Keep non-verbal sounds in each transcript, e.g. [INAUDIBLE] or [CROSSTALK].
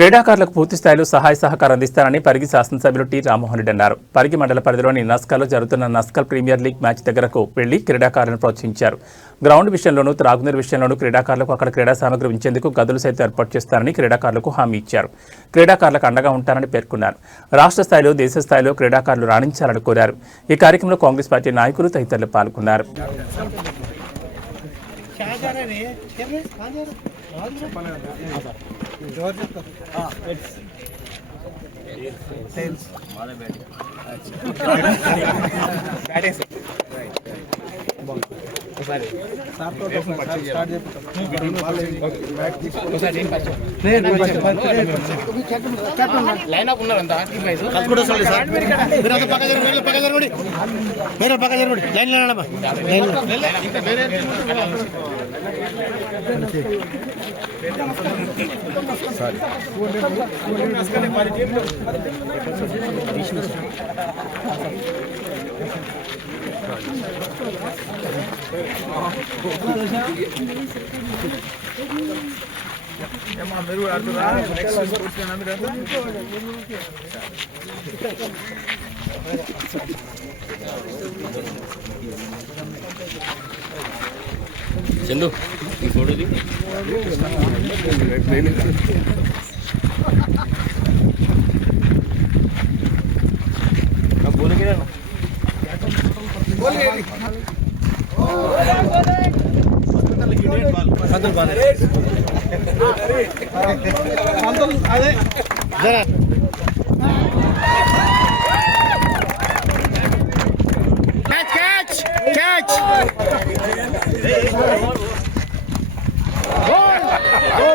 క్రీడాకారులకు పూర్తి స్థాయిలో సహాయ సహకారం అందిస్తారని పరిగి శాసనసభ్యులు టి రామ్మోహన్ రెడ్డి అన్నారు. పరిగి మండల పరిధిలోని నస్కల్లో జరుగుతున్న నస్కల్ ప్రీమియర్ లీగ్ మ్యాచ్ దగ్గరకు వెళ్ళి క్రీడాకారులను ప్రోత్సహించారు. గ్రౌండ్ విషయంలోనూ త్రాగునీరు విషయంలోనూ క్రీడాకారులకు అక్కడ క్రీడా సామగ్రి ఉంచేందుకు గదులు సైతం ఏర్పాటు చేస్తారని క్రీడాకారులకు హామీ ఇచ్చారు. క్రీడాకారులకు అండగా ఉంటారని పేర్కొన్నారు. రాష్ట్ర స్థాయిలో దేశ స్థాయిలో క్రీడాకారులు రాణించాలని కోరారు. ఈ కార్యక్రమంలో కాంగ్రెస్ పార్టీ నాయకులు తదితరులు పాల్గొన్నారు. లైన్ అప్ ఉన్నారంతా టీమ్ వైజ్ కూడా వస్తుంది సార్ అంతా పక్క జరగండి మీరు పక్క జరగండి మీరు పక్క జరగండి లైన్ फ़ोटो दी बोले क्या बोले संतल बाल संतल अरे जरा catch catch catch.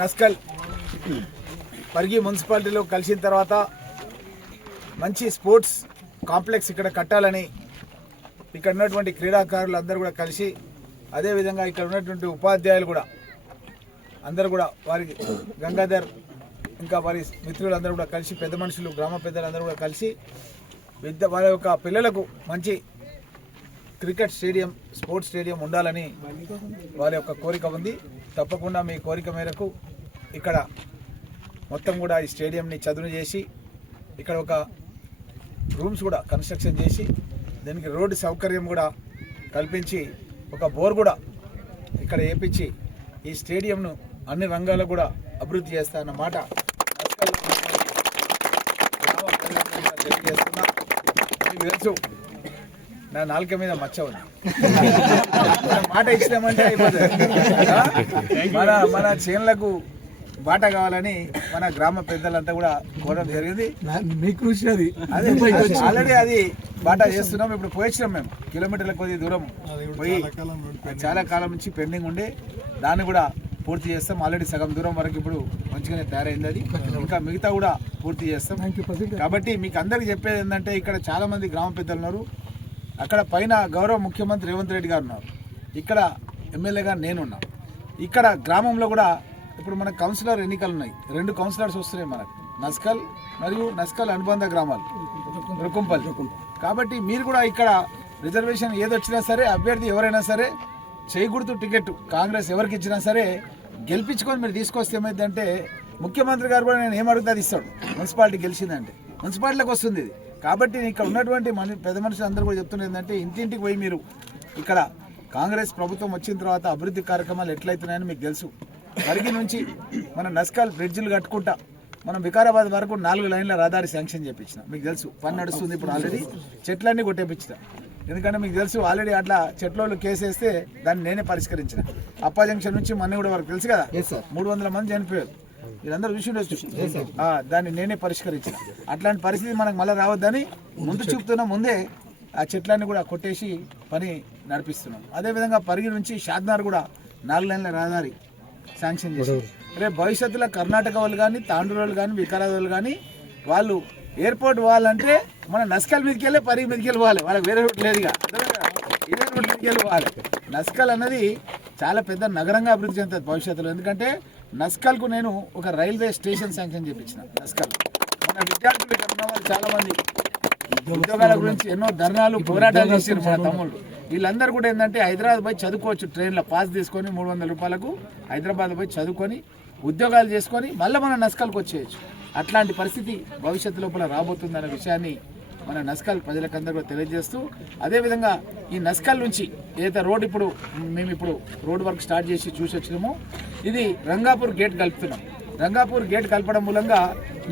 Naskal Parigi మున్సిపాలిటీలో కలిసిన తర్వాత మంచి స్పోర్ట్స్ కాంప్లెక్స్ ఇక్కడ కట్టాలని ఇక్కడ ఉన్నటువంటి క్రీడాకారులు అందరూ కూడా కలిసి అదేవిధంగా ఇక్కడ ఉన్నటువంటి ఉపాధ్యాయులు కూడా అందరూ కూడా వారికి గంగాధర్ ఇంకా వారి మిత్రులందరూ కూడా కలిసి పెద్ద మనుషులు గ్రామ పెద్దలందరూ కూడా కలిసి విద్య వారి యొక్క పిల్లలకు మంచి క్రికెట్ స్టేడియం స్పోర్ట్స్ స్టేడియం ఉండాలని వారి యొక్క కోరిక ఉంది. తప్పకుండా మీ కోరిక మేరకు ఇక్కడ మొత్తం కూడా ఈ స్టేడియంని చదును చేసి ఇక్కడ ఒక రూమ్స్ కూడా కన్స్ట్రక్షన్ చేసి దీనికి రోడ్డు సౌకర్యం కూడా కల్పించి ఒక బోర్ కూడా ఇక్కడ వేపించి ఈ స్టేడియంను అన్ని రంగాల్లో కూడా అభివృద్ధి చేస్తా అన్న మాట తెలియజేస్తున్నా. తెలుసు. నా నాలుక మీద మచ్చ ఉంది. [LAUGHS] మాట ఇచ్చినామంటే అయిపోతుంది? మన మన చేనులకు బాట కావాలని మన గ్రామ పెద్దలంతా కూడా కోరడం జరిగింది. మీ కృషి అది. అదే ఆల్రెడీ అది బాటా చేస్తున్నాం ఇప్పుడు పోయించినాం మేము. కిలోమీటర్ల కొద్ది దూరం పోయి చాలా కాలం నుంచి పెండింగ్ ఉండి. దాన్ని కూడా పూర్తి చేస్తాం. ఆల్రెడీ సగం దూరం వరకు ఇప్పుడు మంచిగానే తయారైంది అది. ఇంకా మిగతా కూడా పూర్తి చేస్తాం. కాబట్టి మీకు అందరికి చెప్పేది ఏంటంటే ఇక్కడ చాలా మంది గ్రామ పెద్దలు ఉన్నారు. అక్కడ పైన గౌరవ ముఖ్యమంత్రి రేవంత్ రెడ్డి గారు ఉన్నారు. ఇక్కడ ఎమ్మెల్యేగా నేనున్నా ఇక్కడ గ్రామంలో కూడా ఇప్పుడు మన కౌన్సిలర్ ఎన్నికలు ఉన్నాయి రెండు కౌన్సిలర్స్ వస్తున్నాయి మనకు. నస్కల్ మరియు నస్కల్ అనుబంధ గ్రామాలు. రుకుంపల్లి. కాబట్టి మీరు కూడా ఇక్కడ రిజర్వేషన్ ఏదొచ్చినా సరే అభ్యర్థి ఎవరైనా సరే చేయకూడదు టికెట్ కాంగ్రెస్ ఎవరికి ఇచ్చినా సరే గెలిపించుకొని మీరు తీసుకొస్తే ఏమైందంటే ముఖ్యమంత్రి గారు కూడా నేను ఏమడుగుతా అది ఇస్తాడు. మున్సిపాలిటీ గెలిచిందంటే. మున్సిపాలిటీలకు వస్తుంది ఇది. కాబట్టి ఇక్కడ ఉన్నటువంటి మన పెద్ద మనుషులు అందరూ కూడా చెప్తున్నది ఏంటంటే ఇంటింటికి పోయి మీరు ఇక్కడ కాంగ్రెస్ ప్రభుత్వం వచ్చిన తర్వాత అభివృద్ధి కార్యక్రమాలు ఎట్లయితున్నాయని మీకు తెలుసు. పరిగి నుంచి మన నస్కాల్ బ్రిడ్జిలు కట్టుకుంటా మనం వికారాబాద్ వరకు నాలుగు లైన్ల రహదారి శాంక్షన్ చేపించిన. మీకు తెలుసు పని నడుస్తుంది ఇప్పుడు ఆల్రెడీ చెట్లన్నీ కొట్టేపించిన ఎందుకంటే మీకు తెలుసు ఆల్రెడీ అట్లా చెట్లలో కేసు వేస్తే దాన్ని నేనే పరిష్కరించిన. అప్పా జంక్షన్ నుంచి మన్నగూడ వరకు తెలుసు కదా? మూడు వందల మంది చనిపోయారు. వీళ్ళందరూ చూసి ఉండొచ్చు ఆ, దాన్ని నేనే పరిష్కరించిన. అట్లాంటి పరిస్థితి మనకు మళ్ళీ రావద్దని ముందు చూపుతున్న ముందే ఆ చెట్లన్నీ కూడా కొట్టేసి పని నడిపిస్తున్నాం. అదేవిధంగా పరిగి నుంచి షాద్నార్ కూడా నాలుగు లైన్ల రహదారి శాంక్షన్ చేశారు. రేపు భవిష్యత్తులో కర్ణాటక వాళ్ళు కానీ తాండూరు వాళ్ళు కానీ వికారాబాద్ వాళ్ళు కానీ వాళ్ళు ఎయిర్పోర్ట్ పోవాలంటే మన నస్కల్ మీదకి వెళ్ళి పరిగి మీదకి వెళ్ళి పోవాలి. వాళ్ళకి వేరే రూట్ లేదు ఇక? ఇదే రూట్ మీదకి వెళ్ళి పోవాలి. నస్కల్ అన్నది చాలా పెద్ద నగరంగా అభివృద్ధి చెందుతుంది భవిష్యత్తులో. ఎందుకంటే నస్కల్కు నేను ఒక రైల్వే స్టేషన్ శాంక్షన్ చేయించిన నస్కల్. మన విద్యార్థులు ఇక్కడ ఉన్న వాళ్ళు చాలా మంది ఉద్యోగాల గురించి ఎన్నో ధర్నాలు పోరాటాలు చేశారు మన తమ్ముళ్ళు. వీళ్ళందరూ కూడా ఏంటంటే హైదరాబాద్ పోయి చదువుకోవచ్చు ట్రైన్లో పాస్ తీసుకొని మూడు వందల రూపాయలకు హైదరాబాద్ పోయి చదువుకొని ఉద్యోగాలు చేసుకొని మళ్ళీ మన నస్కల్కి వచ్చేయచ్చు. అట్లాంటి పరిస్థితి భవిష్యత్తు లోపల రాబోతుందనే విషయాన్ని మన నస్కల్ ప్రజలకందరూ కూడా తెలియజేస్తూ అదేవిధంగా ఈ నస్కల్ నుంచి ఏదైతే రోడ్ ఇప్పుడు మేము ఇప్పుడు రోడ్ వర్క్ స్టార్ట్ చేసి చూసి వచ్చినామో ఇది రంగాపూర్ గేట్ కలుపుతున్నాం. రంగాపూర్ గేట్ కలపడం మూలంగా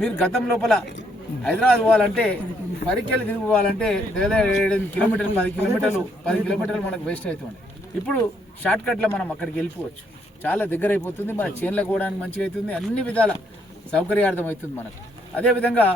మీరు గతం లోపల హైదరాబాద్ పోవాలంటే పరికెళ్ళి తిరిగి పోవాలంటే లేదా ఏడెనిమిది కిలోమీటర్లు పది కిలోమీటర్లు పది కిలోమీటర్లు మనకు వేస్ట్ అవుతుంది. ఇప్పుడు షార్ట్ కట్లో మనం అక్కడికి వెళ్ళిపోవచ్చు. చాలా దగ్గర అయిపోతుంది మన చేన్లకు పోవడానికి మంచిగా అవుతుంది అన్ని విధాల సౌకర్యార్థం అవుతుంది మనకు. అదేవిధంగా